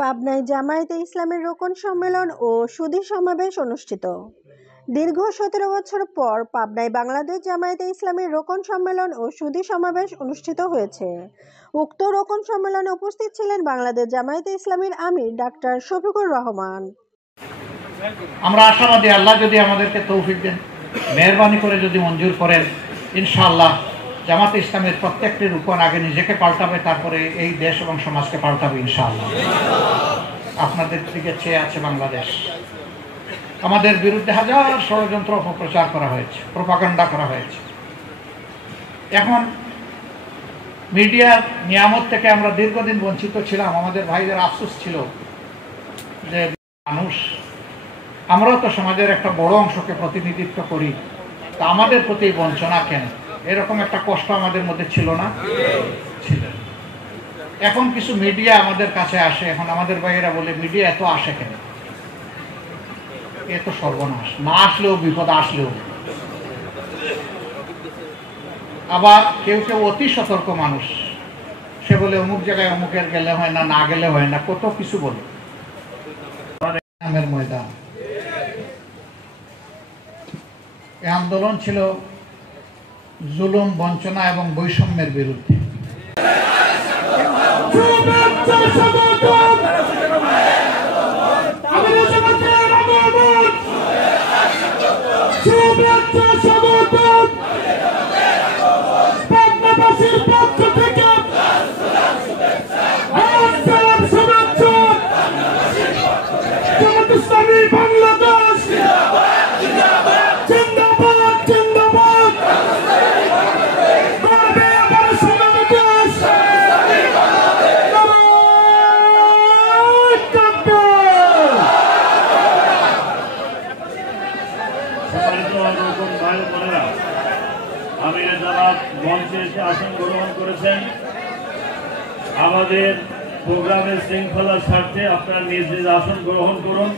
পাবনায় জামায়াতে ইসলামের রোকন সম্মেলন ও সুধী সমাবেশ অনুষ্ঠিত। দীর্ঘ 17 বছর পর পাবনায় বাংলাদেশ জামায়াতে ইসলামের রোকন সম্মেলন ও সুধী সমাবেশ অনুষ্ঠিত হয়েছে। উক্ত রোকন সম্মেলনে উপস্থিত ছিলেন বাংলাদেশ জামায়াতে ইসলামের আমির ডাক্তার শফিকুর রহমান। আমরা আশাবাদী আল্লাহ যদি আমাদেরকে তৌফিক দেন, মেহরবানি করে যদি মঞ্জুর করেন, ইনশাআল্লাহ জামাতে ইসলামের প্রত্যেকটি রুকন আগে নিজেকে পাল্টাবে, তারপরে এই দেশ এবং সমাজকে পাল্টাবে ইনশাআল্লাহ। আপনাদের দিকে চেয়ে আছে বাংলাদেশ। আমাদের বিরুদ্ধে হাজার ষড়যন্ত্র অপপ্রচার করা হয়েছে, প্রোপাগান্ডা করা হয়েছে। এখন মিডিয়ার নিয়ামত থেকে আমরা দীর্ঘদিন বঞ্চিত ছিলাম। আমাদের ভাইদের আফসোস ছিল যে মানুষ, আমরাও তো সমাজের একটা বড় অংশকে প্রতিনিধিত্ব করি, তা আমাদের প্রতি বঞ্চনা কেন? এরকম একটা কষ্ট আমাদের মধ্যে ছিল না? ছিল। এখন কিছু মিডিয়া আমাদের কাছে আসে, এখন আমাদের ভাইয়েরা বলে মিডিয়া এত আসে কেন? এ তো সর্বনাশ, না আসলেও বিপদ, আসলেও। আবার কেউ কেউ অতি সতর্ক মানুষ, সে বলে অমুক জায়গায় অমুকের গেলে হয় না, না গেলে হয় না, কত কিছু বলে। ময়দান এই আন্দোলন ছিল জুলুম, বঞ্চনা এবং বৈষম্যের বিরুদ্ধে। আমিরে জামাত মঞ্চে এসে আসন গ্রহণ করেছেন। আমাদের প্রোগ্রামের শৃঙ্খলার স্বার্থে আপনারা নিজ নিজ আসন গ্রহণ করুন।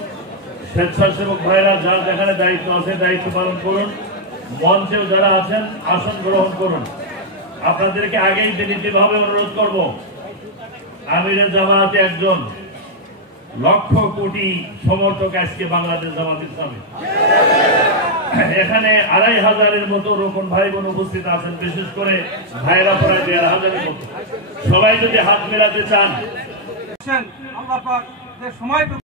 স্বেচ্ছাসেবক ভাইরা যার যেখানে দায়িত্ব আছে দায়িত্ব পালন করুন। মঞ্চেও যারা আছেন আসন গ্রহণ করুন। আপনাদেরকে আগেই বিনীতভাবে অনুরোধ করব, আমিরে জামাত একজন লক্ষ কোটি সমর্থক আজকে বাংলাদেশ জামাত ইসলামী। এখানে 2500-এর মতো রোকন ভাই বোন উপস্থিত আছেন, বিশেষ করে ভাইরা প্রায় 1500-এর মতো। সবাই যদি হাত মেলাতে চান,